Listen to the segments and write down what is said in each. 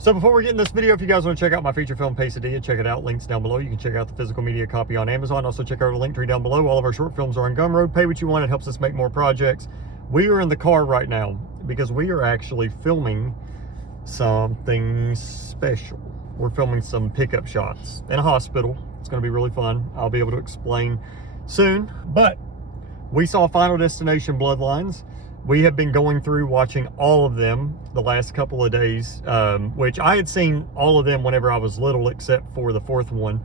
So before we get in this video, if you guys want to check out my feature film, Pesadilla, check it out. Links down below. You can check out the physical media copy on Amazon. Also check out the link tree down below. All of our short films are on Gumroad. Pay what you want. It helps us make more projects. We are in the car right now because we are actually filming something special. We're filming some pickup shots in a hospital. It's going to be really fun. I'll be able to explain soon. But we saw Final Destination Bloodlines. We have been going through watching all of them the last couple of days, which I had seen all of them whenever I was little, except for the fourth one.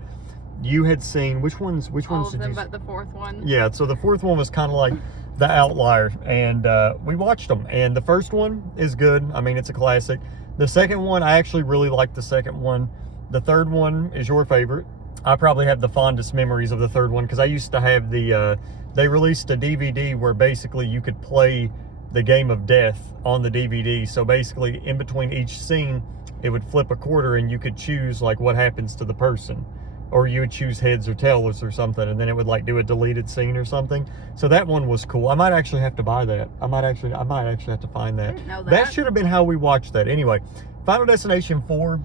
You had seen, which ones did you? All of them but the fourth one. Yeah, so the fourth one was kind of like the outlier, and we watched them. And the first one is good. I mean, it's a classic. The second one, I actually really liked the second one. The third one is your favorite. I probably have the fondest memories of the third one because I used to have the, they released a DVD where basically you could play the game of death on the DVD. So basically in between each scene, it would flip a quarter and you could choose like what happens to the person, or you would choose heads or tails or something, and then it would like do a deleted scene or something. So that one was cool. I might actually have to buy that. I might actually have to find that. I didn't know that. That should have been how we watched that. Anyway, Final Destination 4,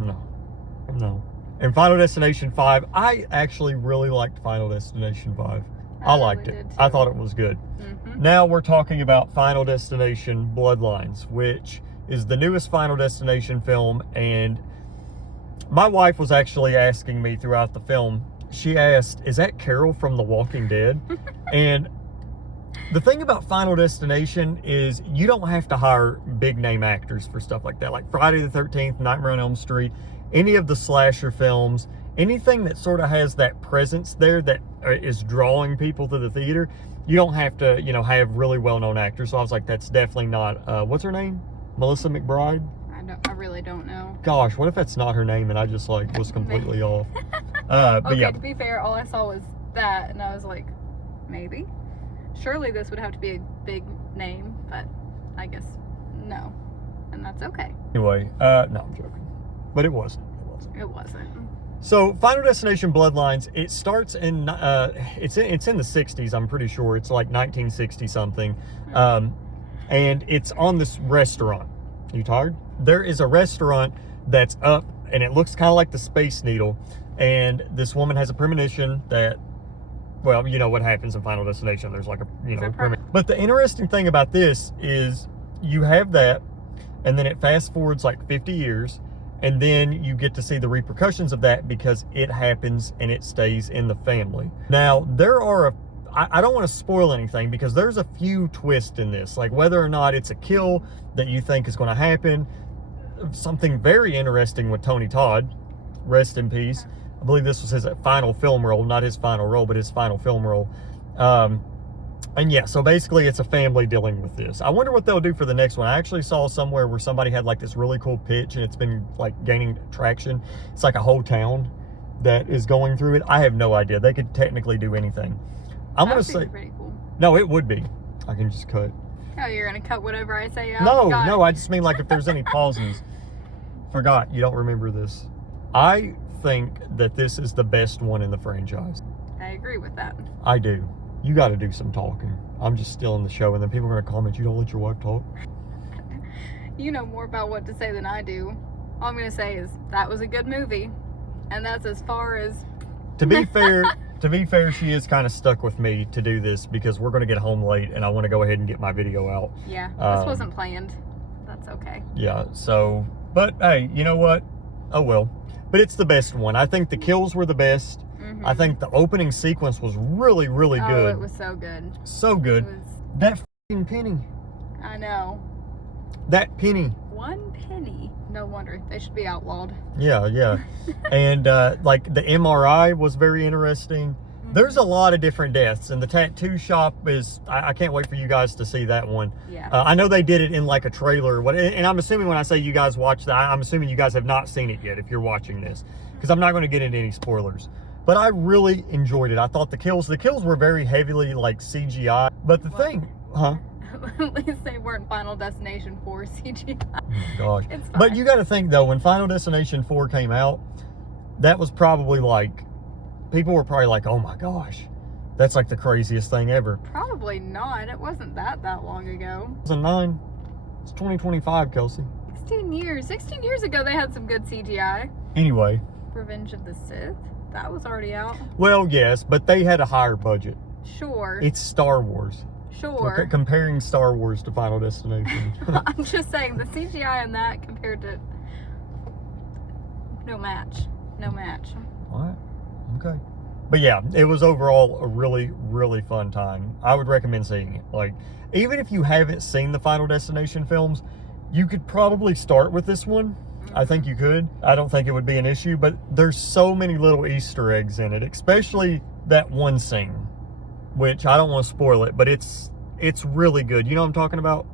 no. And Final Destination 5, I actually really liked Final Destination 5. I liked it. I thought it was good. Now we're talking about Final Destination Bloodlines, which is the newest Final Destination film. And my wife was actually asking me throughout the film, she asked, is that Carol from The Walking Dead? And the thing about Final Destination is you don't have to hire big name actors for stuff like that. Like Friday the 13th, Nightmare on Elm Street, any of the slasher films, anything that sort of has that presence there that is drawing people to the theater, you don't have to, you know, have really well-known actors. So I was like, that's definitely not, what's her name? Melissa McBride? I really don't know. Gosh, what if that's not her name and I just like was completely off? But okay, yeah. To be fair, all I saw was that and I was like, maybe. Surely this would have to be a big name, but I guess no. And that's okay. Anyway, no, I'm joking. But it wasn't. It wasn't. So Final Destination Bloodlines, it starts in, it's in the 60s, I'm pretty sure. It's like 1960 something. And it's on this restaurant. You tired? There is a restaurant that's up and it looks kind of like the Space Needle. And this woman has a premonition that, well, you know what happens in Final Destination. There's like a, you know, but the interesting thing about this is you have that, and then it fast forwards like 50 years. And then you get to see the repercussions of that because it happens and it stays in the family. Now, there are I don't want to spoil anything because there's a few twists in this, like whether or not it's a kill that you think is going to happen. Something very interesting with Tony Todd, rest in peace. I believe this was his final film role, not his final role, but his final film role. And yeah, so basically it's a family dealing with this. I wonder what they'll do for the next one. I actually saw somewhere where somebody had like this really cool pitch and it's been like gaining traction. It's like a whole town that is going through it. I have no idea. They could technically do anything. I'm going to say, pretty cool. No, it would be. I can just cut. Oh, you're going to cut whatever I say out? No, I just mean like if there's any pauses. Forgot, you don't remember this. I think that this is the best one in the franchise. I agree with that. I do. You got to do some talking. I'm just still in the show, and then people are going to comment, you don't let your wife talk. You know more about what to say than I do. All I'm going to say is that was a good movie, and that's as far as... To be fair, she is kind of stuck with me to do this because we're going to get home late, and I want to go ahead and get my video out. Yeah, this wasn't planned. That's okay. Yeah, so... But, hey, you know what? Oh, well. But it's the best one. I think the kills were the best. I think the opening sequence was really, really good. Oh, it was so good. So good. That f***ing penny. I know. That penny. 1 penny. No wonder. They should be outlawed. Yeah. And, like, the MRI was very interesting. There's a lot of different deaths, and the tattoo shop is, I can't wait for you guys to see that one. Yeah. I know they did it in, like, a trailer. And I'm assuming when I say you guys watch that, I'm assuming you guys have not seen it yet if you're watching this. Because I'm not going to get into any spoilers. But I really enjoyed it. I thought the kills were very heavily like CGI. But the thing, At least they weren't Final Destination 4 CGI. Oh my gosh. It's fine. But you got to think though, when Final Destination 4 came out, that was probably like, people were probably like, oh my gosh, that's like the craziest thing ever. Probably not. It wasn't that long ago. 2009. It's 2025, Kelsey. 16 years. 16 years ago, they had some good CGI. Anyway. Revenge of the Sith? That was already out. Well, yes, but they had a higher budget. Sure. It's Star Wars. Sure. Okay, comparing Star Wars to Final Destination. I'm just saying, the CGI in that compared to... No match. No match. Alright. Okay. But yeah, it was overall a really, really fun time. I would recommend seeing it. Like, even if you haven't seen the Final Destination films, you could probably start with this one. I think you could. I don't think it would be an issue, but there's so many little Easter eggs in it, especially that one scene, which I don't want to spoil it, but it's really good. You know what I'm talking about?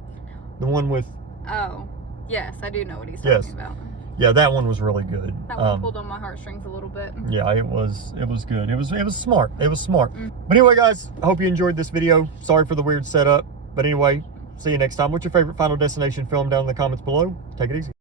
The one with... Oh, yes, I do know what he's talking about. Yeah, that one was really good. That one pulled on my heartstrings a little bit. Yeah, it was good. It was smart. It was smart. But anyway, guys, I hope you enjoyed this video. Sorry for the weird setup. But anyway, see you next time. What's your favorite Final Destination film down in the comments below? Take it easy.